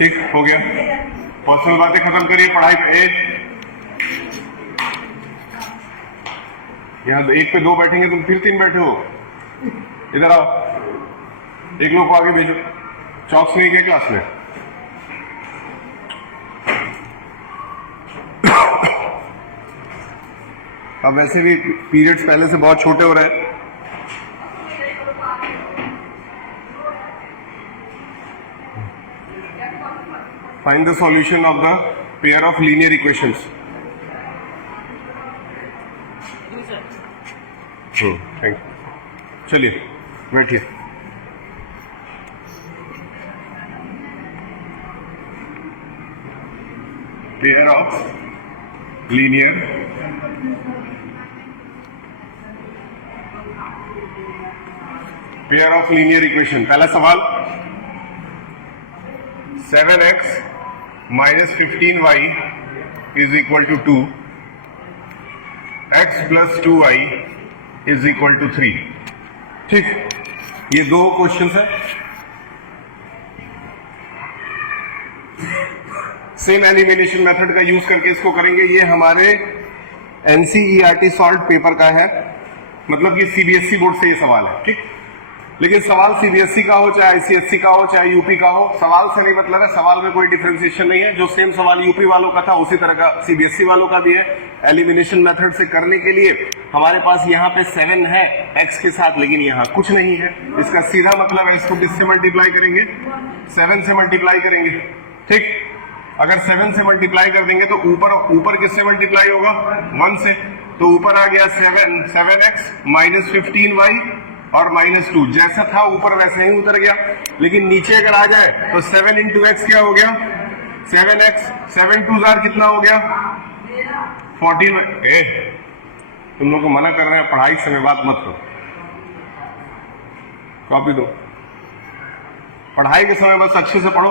ठीक हो गया, पर्सनल बातें खत्म करिए, पढ़ाई पे। यहाँ एक पे दो बैठेंगे, तुम फिर तीन बैठे हो। इधर आओ, एक लोग को आगे भेजो। चौक्स नहीं गए क्लास में? अब वैसे भी पीरियड्स पहले से बहुत छोटे हो रहे हैं। Find the solution of the pair of linear equations. Thank you. चलिए बैठिए। Pair of linear equation। पहला सवाल, 7x minus 15y is equal to 2, x plus 2y is equal to 3। ठीक, ये दो क्वेश्चन है। सेम एलिमिनेशन मेथड का use करके इसको करेंगे। ये हमारे एनसीईआरटी सॉल्व पेपर का है, मतलब कि सीबीएसई बोर्ड से ये सवाल है। ठीक, लेकिन सवाल सीबीएसई का हो, चाहे आईसीएसई का हो, चाहे यूपी का हो, सवाल से नहीं मतलब है। सवाल में कोई डिफरेंशिएशन नहीं है। जो सेम सवाल यूपी वालों का था उसी तरह का सीबीएसई वालों का भी है। एलिमिनेशन मेथड से करने के लिए हमारे पास यहाँ पे 7 है x के साथ, लेकिन यहाँ कुछ नहीं है। इसका सीधा मतलब है, इसको किससे मल्टीप्लाई करेंगे? 7 से मल्टीप्लाई करेंगे। ठीक, अगर 7 से मल्टीप्लाई कर देंगे तो ऊपर किससे मल्टीप्लाई होगा? 1 से। तो ऊपर आ गया 7x माइनस 15y और -2। जैसा था ऊपर वैसे ही उतर गया। लेकिन नीचे अगर आ जाए तो 7 इंटू एक्स क्या हो गया? 7x। 7 2 कितना हो गया? 14। तुम लोग को मना कर रहे हैं, पढ़ाई के समय बात मत करो। कॉपी दो। पढ़ाई के समय बस अच्छे से पढ़ो,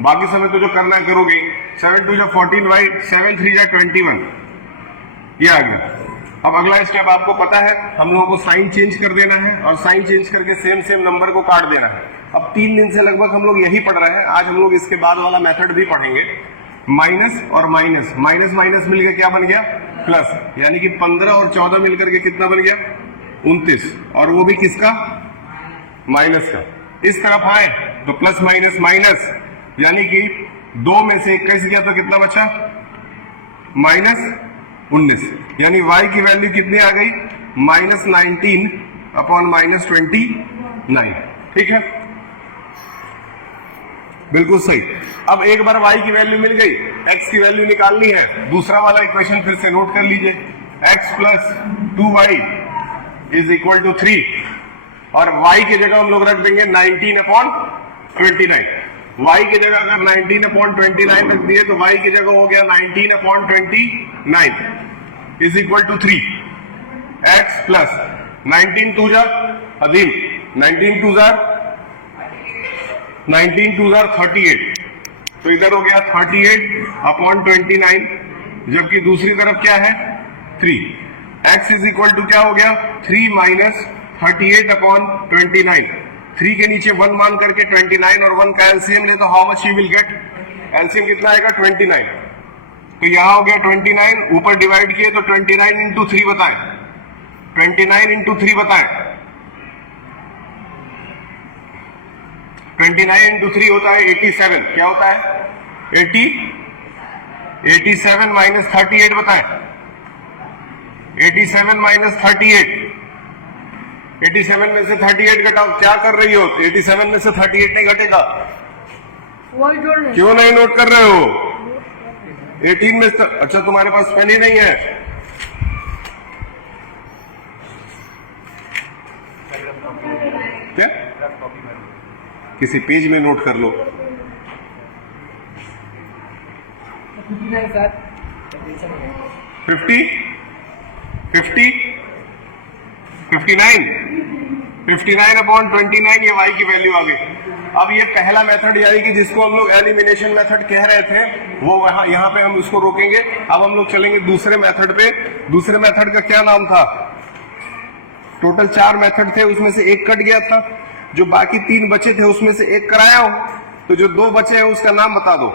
बाकी समय तो जो करना है करोगे। 7 2 14y, 7 3 21। ये आ गया। अब अगला स्टेप आपको पता है, हम लोगों को साइन चेंज कर देना है और साइन चेंज करके सेम नंबर को काट देना है। अब 3 दिन से लगभग हम लोग यही पढ़ रहे हैं। आज हम लोग इसके बाद वाला मेथड भी पढ़ेंगे। माइनस और माइनस, माइनस माइनस मिलकर क्या बन गया? प्लस। यानी कि 15 और 14 मिलकर के कितना बन गया? 29। और वो भी किसका? माइनस का। इस तरफ आए तो प्लस माइनस माइनस, यानी कि 2 में से 21 गया तो कितना बचा? -19। यानी y की वैल्यू कितनी आ गई? -19 अपॉन -29। ठीक है, बिल्कुल सही। अब एक बार y की वैल्यू मिल गई, x की वैल्यू निकालनी है। दूसरा वाला इक्वेशन फिर से नोट कर लीजिए। x plus 2y is equal to 3 और y की जगह हम लोग रख देंगे 19 अपॉन 29। y की जगह अगर 19 अपॉन 29 रख दिए तो y की जगह हो गया 19 upon 29 is equal to 3। x plus 19 2 अधीम, 19 2 38। तो इधर हो गया 38 अपॉन 29, जबकि दूसरी तरफ क्या है? 3। x इज इक्वल टू क्या हो गया? 3 माइनस 38 अपॉन 29। 3 के नीचे 1 मान करके 29 और 1 का एलसीएम ले तो how much you will get? LCM कितना आएगा? 29। तो यहां हो गया 29, ऊपर डिवाइड किए तो 29 इंटू 3 बताएं। 29 इंटू 3 बताएं। 29 इंटू 3 होता है 87। क्या होता है? 87 माइनस 38 बताएं। 87 माइनस 38। 87 में से 38 घटाओ। क्या कर रही हो? 87 में से 38 नहीं घटेगा। क्यों नहीं नोट कर रहे हो? 18 में से, अच्छा तुम्हारे पास पेन ही नहीं है। क्या? किसी पेज में नोट कर लो। 59 अपॉन 29, ये y की वैल्यू आ गई। अब ये पहला मेथड यानी कि जिसको हम लोग एलिमिनेशन मेथड कह रहे थे, वो यहाँ पे हम उसको रोकेंगे। अब हम लोग चलेंगे दूसरे मेथड पे। दूसरे मेथड का क्या नाम था? टोटल 4 मेथड थे, उसमें से एक कट गया था। जो बाकी 3 बचे थे उसमें से एक कराया हो। तो जो 2 बचे हैं उसका नाम बता दो।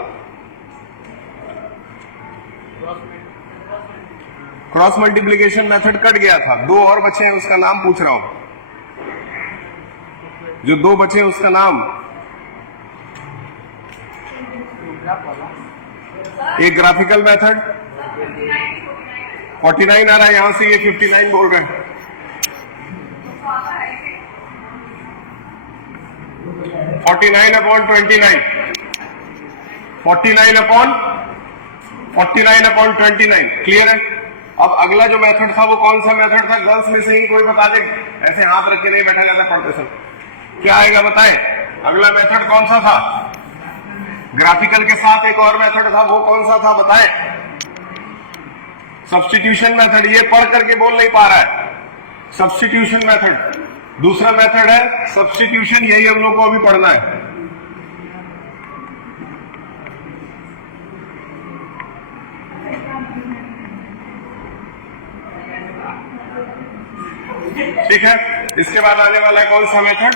क्रॉस मल्टीप्लीकेशन मेथड कट गया था, 2 और बचे हैं, उसका नाम पूछ रहा हूं। जो 2 बचे हैं उसका नाम, एक ग्राफिकल मेथड 49 आ रहा है, यहां से ये 59 बोल रहे हैं। 49/29, 49/29 क्लियर है। अब अगला जो मेथड था वो कौन सा मेथड था? गर्ल्स में से ही कोई बता दे, ऐसे हाथ रख के नहीं बैठा जाता पढ़ते समय। क्या आएगा बताएं? अगला मेथड कौन सा था? ग्राफिकल के साथ एक और मेथड था, वो कौन सा था बताएं? Substitution method. ये पढ़ करके बोल नहीं पा रहा है। सब्स्टिट्यूशन मेथड दूसरा मेथड है, सब्स्टिट्यूशन, यही हम लोग को अभी पढ़ना है। ठीक है, इसके बाद आने वाला है कौन सा method?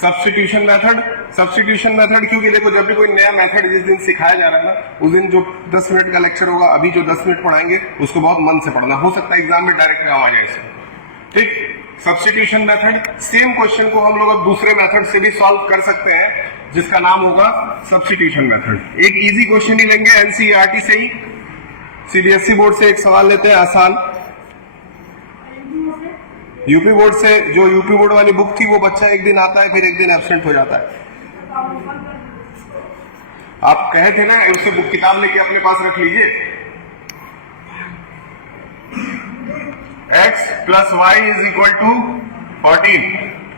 Substitution method. Substitution method क्योंकि देखो जब भी कोई नया मेथड जिस दिन सिखाया जा रहा है ना, उस दिन जो 10 मिनट का लेक्चर होगा, अभी जो 10 मिनट पढ़ाएंगे उसको बहुत मन से पढ़ना, हो सकता है एग्जाम में डायरेक्ट काम आ जाए इससे। ठीक, सब्स्टिट्यूशन मेथड, सेम क्वेश्चन को हम लोग अब दूसरे मेथड से भी सॉल्व कर सकते हैं, जिसका नाम होगा सब्स्टिट्यूशन मेथड। एक इजी क्वेश्चन ही लेंगे एनसीईआरटी से ही, सीबीएसई बोर्ड से एक सवाल लेते हैं आसान। यूपी बोर्ड से, जो यूपी बोर्ड वाली बुक थी वो बच्चा एक दिन आता है फिर एक दिन एब्सेंट हो जाता है। आप कहे थे ना उससे बुक किताब लेके अपने पास रख लीजिए। x + y = 14।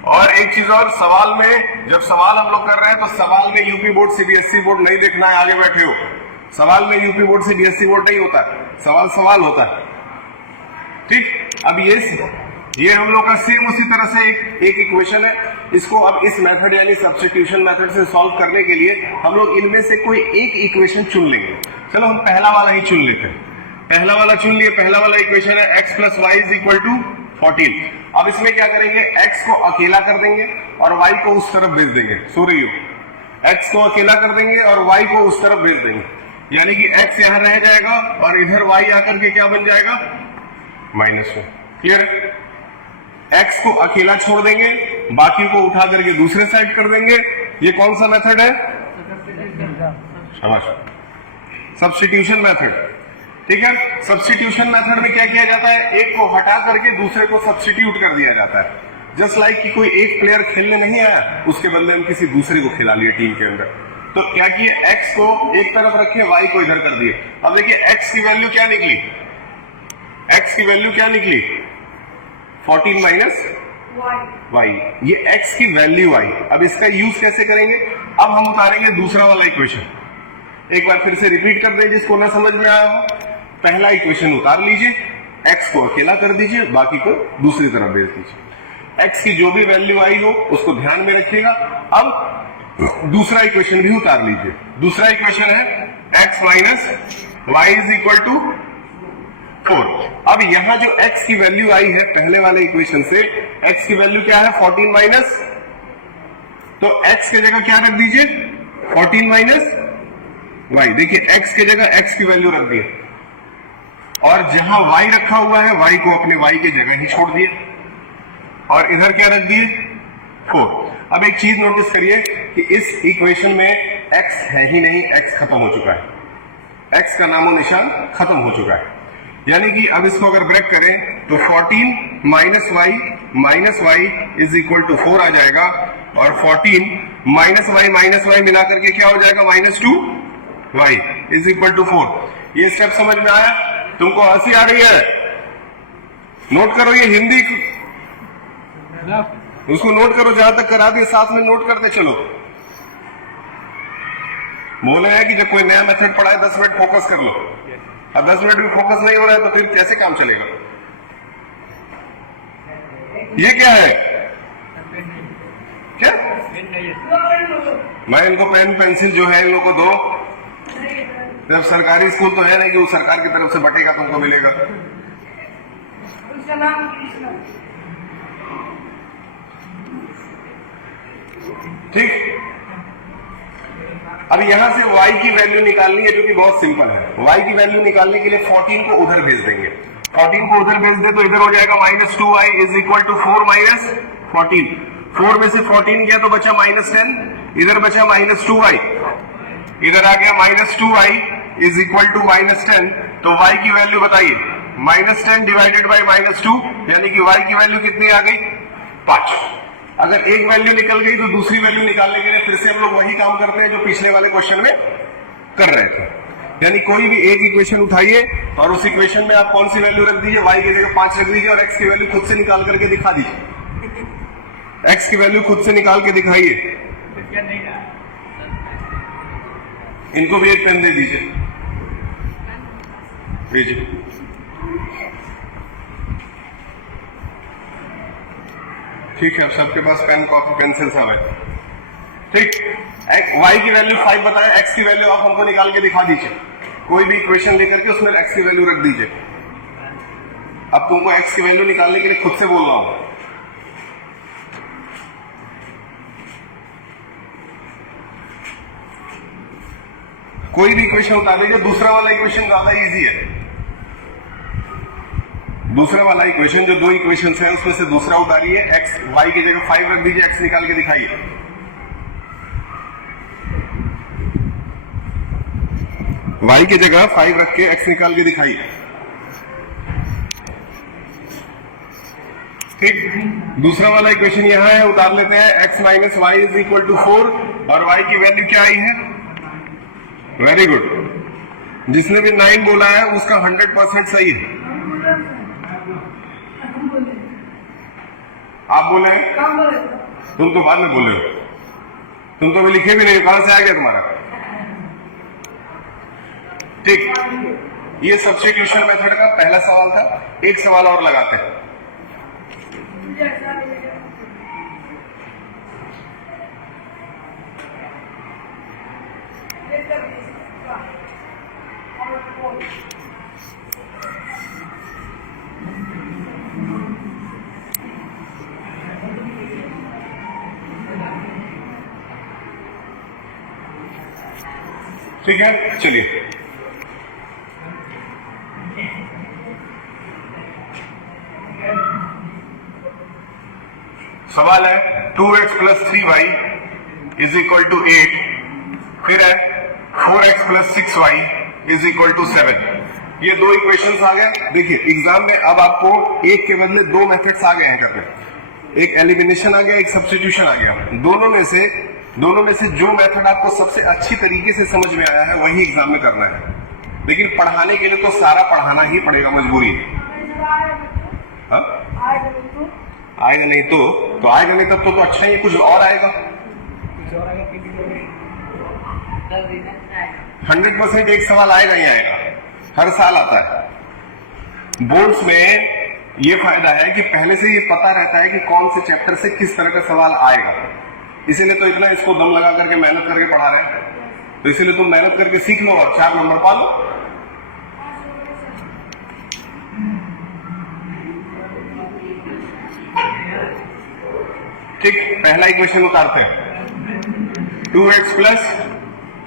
और एक चीज और, सवाल में जब सवाल हम लोग कर रहे हैं तो सवाल में यूपी बोर्ड सीबीएसई बोर्ड नहीं देखना है, आगे बैठे हो। सवाल में यूपी बोर्ड सीबीएसई बोर्ड नहीं होता है, सवाल होता है। ठीक, अब ये हम लोग का सेम उसी तरह से एक इक्वेशन है। इसको अब इस मेथड यानी सब्स्टिट्यूशन मेथड से सॉल्व करने के लिए हम लोग इनमें से कोई एक इक्वेशन चुन लेंगे। चलो हम पहला वाला ही चुन लेते हैं। पहला वाला चुन लिए, पहला वाला इक्वेशन है x + y = 14। अब इसमें क्या करेंगे? x को अकेला कर देंगे और y को उस तरफ भेज देंगे। सो रही हो, x को अकेला कर देंगे और y को उस तरफ भेज देंगे, यानी कि x यहां रह जाएगा और इधर y आकर के क्या बन जाएगा? -1। क्लियर है? x को अकेला छोड़ देंगे, बाकी को उठा करके दूसरे साइड कर देंगे। ये कौन सा मेथड है? Substitution method. ठीक है, सब्स्टिट्यूशन मेथड में क्या किया जाता है? एक को हटा करके दूसरे को सब्स्टिट्यूट कर दिया जाता है। जस्ट लाइक कि कोई एक प्लेयर खेलने नहीं आया, उसके बदले हम किसी दूसरे को खिला लिए टीम के अंदर। तो क्या किए? x को एक तरफ रखे, y को इधर कर दिए। अब देखिए x की वैल्यू क्या निकली? x की वैल्यू क्या निकली? 14 - y। ये x की वैल्यू आई। अब इसका यूज कैसे करेंगे? अब हम उतारेंगे दूसरा वाला इक्वेशन। एक बार फिर से रिपीट कर दें जिसको ना समझ में आया हो। पहला इक्वेशन उतार लीजिए, x को अकेला कर दीजिए, बाकी को दूसरी तरफ भेज दीजिए। x की जो भी वैल्यू आई हो उसको ध्यान में रखिएगा। अब दूसरा इक्वेशन भी उतार लीजिए। दूसरा इक्वेशन है x - y = 4। अब यहां जो x की वैल्यू आई है पहले वाले इक्वेशन से, x की वैल्यू क्या है? 14 - तो x की जगह क्या रख दीजिए? 14 - y। देखिए x की जगह x की वैल्यू रख दी और जहां y रखा हुआ है y को अपने y की जगह ही छोड़ दिए और इधर क्या रख दिए? 4। अब एक चीज नोटिस करिए कि इस इक्वेशन में x है ही नहीं, x खत्म हो चुका है। x का नामो निशान खत्म हो चुका है। यानी कि अब इसको अगर ब्रेक करें तो 14 - y = 4 आ जाएगा और 14 - y मिला करके क्या हो जाएगा? -2y = 4। ये स्टेप समझ में आया? तुमको हंसी आ रही है? नोट करो, ये हिंदी उसको नोट करो, जहां तक करा दिए साथ में नोट करते चलो। बोले हैं कि जब कोई नया मेथड पढ़ाए 10 मिनट फोकस कर लो। अब 10 मिनट भी फोकस नहीं हो रहा है तो फिर कैसे काम चलेगा? ये क्या है? क्या? मैं इनको पेन पेंसिल जो है इन लोगों को दो। जब सरकारी स्कूल तो है नहीं कि वो सरकार की तरफ से बटेगा तुमको मिलेगा। ठीक, अब यहां से y की वैल्यू निकालनी है, जो कि बहुत सिंपल है। y की वैल्यू निकालने के लिए 14 को उधर भेज देंगे। 14 को उधर भेज दे तो इधर हो जाएगा -2y is equal to 4 minus 14। 4 में से 14 गया तो बचा -10, इधर बचा -2y, इधर आ गया -2y इज इक्वल टू -10। तो y की वैल्यू बताइए, -10 डिवाइडेड बाई -2, यानी कि y की वैल्यू कितनी आ गई? 5। अगर एक वैल्यू निकल गई तो दूसरी वैल्यू निकालने के लिए फिर से हम लोग वही काम करते हैं जो पिछले वाले क्वेश्चन में कर रहे थे। यानी कोई भी एक इक्वेशन उठाइए और उस इक्वेशन में आप कौन सी वैल्यू रख दीजिए, y की जगह 5 रख दीजिए और x की वैल्यू खुद से निकाल करके दिखा दीजिए। x की वैल्यू खुद से निकाल के दिखाइए। इनको भी एक पेन दे दीजिए, भेजिए। ठीक है, अब सबके पास पेन कॉपी पेंसिल सब है। ठीक, y की वैल्यू 5 बताया, x की वैल्यू आप हमको निकाल के दिखा दीजिए। कोई भी इक्वेशन लेकर के उसमें x की वैल्यू रख दीजिए। अब तुमको x की वैल्यू निकालने के लिए खुद से बोल रहा हूं। कोई भी इक्वेशन उतार दीजिए। दूसरा वाला इक्वेशन ज्यादा इजी है। दूसरा वाला इक्वेशन जो दो इक्वेशन है उसमें से दूसरा उतारिए, x y की जगह 5 रख दीजिए, x निकाल के दिखाइए। y की जगह 5 रख के x निकाल के दिखाइए। ठीक, दूसरा वाला इक्वेशन यहां है, उतार लेते हैं। x minus y is equal to 4 और y की वैल्यू क्या आई है? Very good. जिसने भी 9 बोला है उसका 100% सही है। आप बोले? तुम तो बाद में बोले हो, तुम तो अभी लिखे भी नहीं, कहां से आ गया तुम्हारा? ठीक, ये सब्स्टिट्यूशन मेथड का पहला सवाल था। एक सवाल और लगाते हैं। ठीक है, चलिए। सवाल है 2x plus 3y is equal to 8, फिर है 4x plus 6y is equal to 7। ये दो इक्वेशंस आ गए। देखिए एग्जाम में अब आपको एक के बदले दो मेथड्स आ गए हैं करने। एक एलिमिनेशन आ गया, एक सब्स्टिट्यूशन आ गया। दोनों में से जो मेथड आपको सबसे अच्छी तरीके से समझ में आया है वही एग्जाम में करना है। लेकिन पढ़ाने के लिए तो सारा पढ़ाना ही पड़ेगा, मजबूरी है। आएगा नहीं तो आएगा नहीं, तब तो अच्छा ही कुछ और आएगा। 100% एक सवाल आएगा ही आएगा, हर साल आता है। बोर्ड्स में ये फायदा है कि पहले से ये पता रहता है कि कौन से चैप्टर से किस तरह का सवाल आएगा। इसीलिए तो इतना इसको दम लगा करके मेहनत करके पढ़ा रहे हैं। तो इसीलिए तुम मेहनत करके सीख लो और 4 नंबर पा लो। ठीक, पहला इक्वेशन उतारते हैं। 2x plus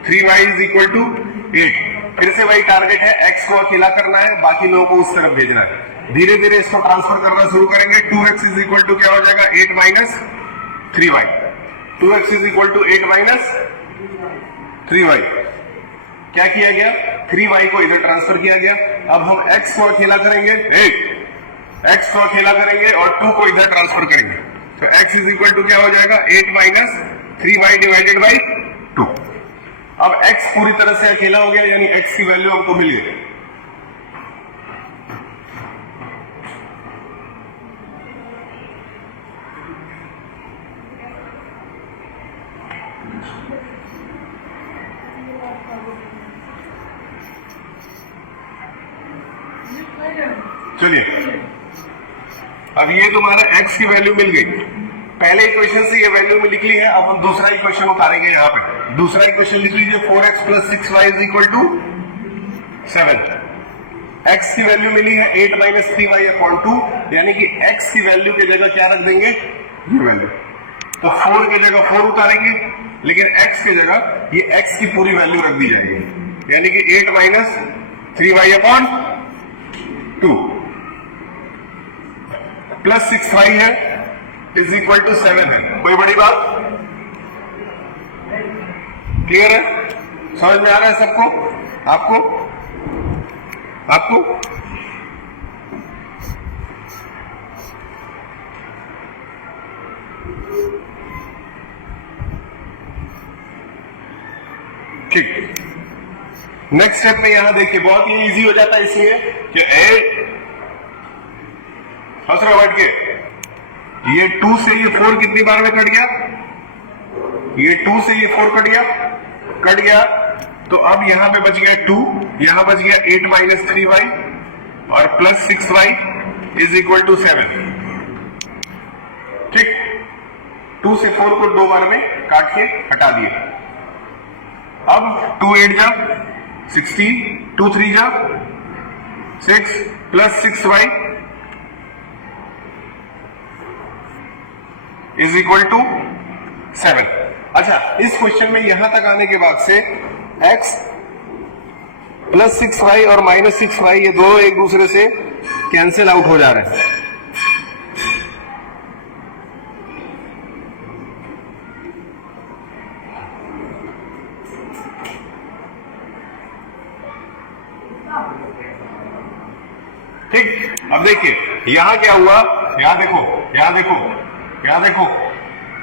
3y is equal to 8। फिर से वही टारगेट है, x को अकेला करना है, बाकी लोगों को उस तरफ भेजना है। धीरे धीरे इसको ट्रांसफर करना शुरू करेंगे। 2x इज इक्वल टू क्या हो जाएगा? 8 minus 3y। 2x is equal to 8 minus 3y। क्या किया गया? 3y को इधर ट्रांसफर किया गया। अब हम x को अकेला करेंगे, x को अकेला करेंगे और 2 को इधर ट्रांसफर करेंगे। तो x इज इक्वल टू क्या हो जाएगा? 8 माइनस 3y डिवाइडेड बाई 2। अब x पूरी तरह से अकेला हो गया, यानी x की वैल्यू हमको मिल गई। चलिए, अब ये तुम्हारा x की वैल्यू मिल गई। पहले इक्वेशन से ये वैल्यू में लिख ली है। अब हम दूसरा इक्वेशन उतारेंगे। यहाँ पे दूसरा इक्वेशन लिख लीजिए, 4x plus 6y is equal to 7। x की वैल्यू मिली है 8 माइनस 3y अपॉन 2, यानी कि x की वैल्यू की जगह क्या रख देंगे? ये वैल्यू। तो 4 की जगह 4 उतारेंगे, लेकिन x की जगह ये x की पूरी वैल्यू रख दी जाएगी, यानी कि 8 minus 3y upon 2 plus 6y है इज इक्वल टू 7 है। कोई बड़ी बात? क्लियर है? समझ में आ रहा है सबको? आपको ठीक। नेक्स्ट स्टेप में यहां देखिए, बहुत ही इजी हो जाता है इसलिए कि 8 बैठ के ये 2 से ये 4 कितनी बार में कट गया? ये 2 से ये 4 कट गया, तो अब यहां पे बच गया 2, यहां बच गया 8 माइनस 3y और plus 6y is equal to 7। ठीक, 2 से 4 को 2 बार में काट के हटा दिए। अब 2 8 जा 16, 2 3 जा 6 plus 6y is equal to 7। अच्छा, इस क्वेश्चन में यहां तक आने के बाद से x प्लस 6y और माइनस 6y ये दोनों एक दूसरे से कैंसिल आउट हो जा रहे हैं। ठीक, अब देखिए यहां क्या हुआ, यहां देखो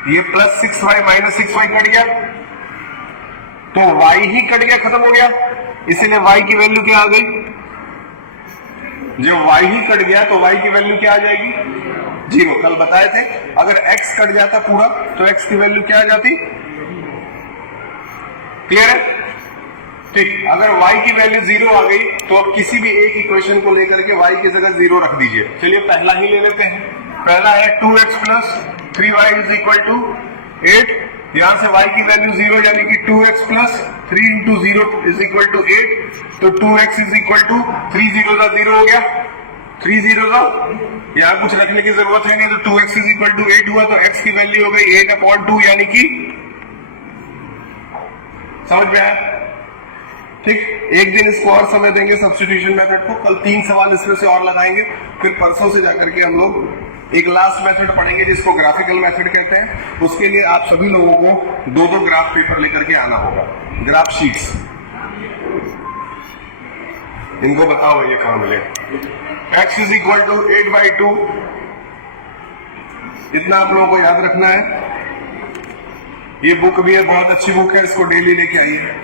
ये plus 6y minus 6y cut गया, तो y ही कट गया, खत्म हो गया। इसीलिए y की वैल्यू क्या आ गई? जब y ही कट गया तो y की वैल्यू क्या आ जाएगी? 0। कल बताए थे अगर x कट जाता पूरा तो x की वैल्यू क्या आ जाती? क्लियर है? ठीक, अगर y की वैल्यू 0 आ गई तो अब किसी भी एक इक्वेशन को लेकर के y की जगह 0 रख दीजिए। चलिए पहला ही ले लेते हैं। पहला है 2x plus 3y is equal to 8। यहां से y की वैल्यू 0 यानी कि 2x plus 3 into 0 is equal to 8, तो 2x इज इक्वल टू 3 0 का 0 हो गया, 3 0 का यहां कुछ रखने की जरूरत है नहीं, तो 2x इज इक्वल टू 8 हुआ, तो x की वैल्यू हो गई 8 अपॉन 2, यानी कि समझ में आया? ठीक, एक दिन इसको और समय देंगे सब्स्टिट्यूशन मेथड को, कल 3 सवाल इसमें से और लगाएंगे, फिर परसों से जाकर के हम लोग एक लास्ट मेथड पढ़ेंगे जिसको ग्राफिकल मेथड कहते हैं। उसके लिए आप सभी लोगों को 2-2 ग्राफ पेपर लेकर के आना होगा, ग्राफ शीट्स। इनको बताओ ये कहां मिले। x इज इक्वल टू 8/2, इतना आप लोगों को याद रखना है। ये बुक भी है, बहुत अच्छी बुक है, इसको डेली लेके आइए।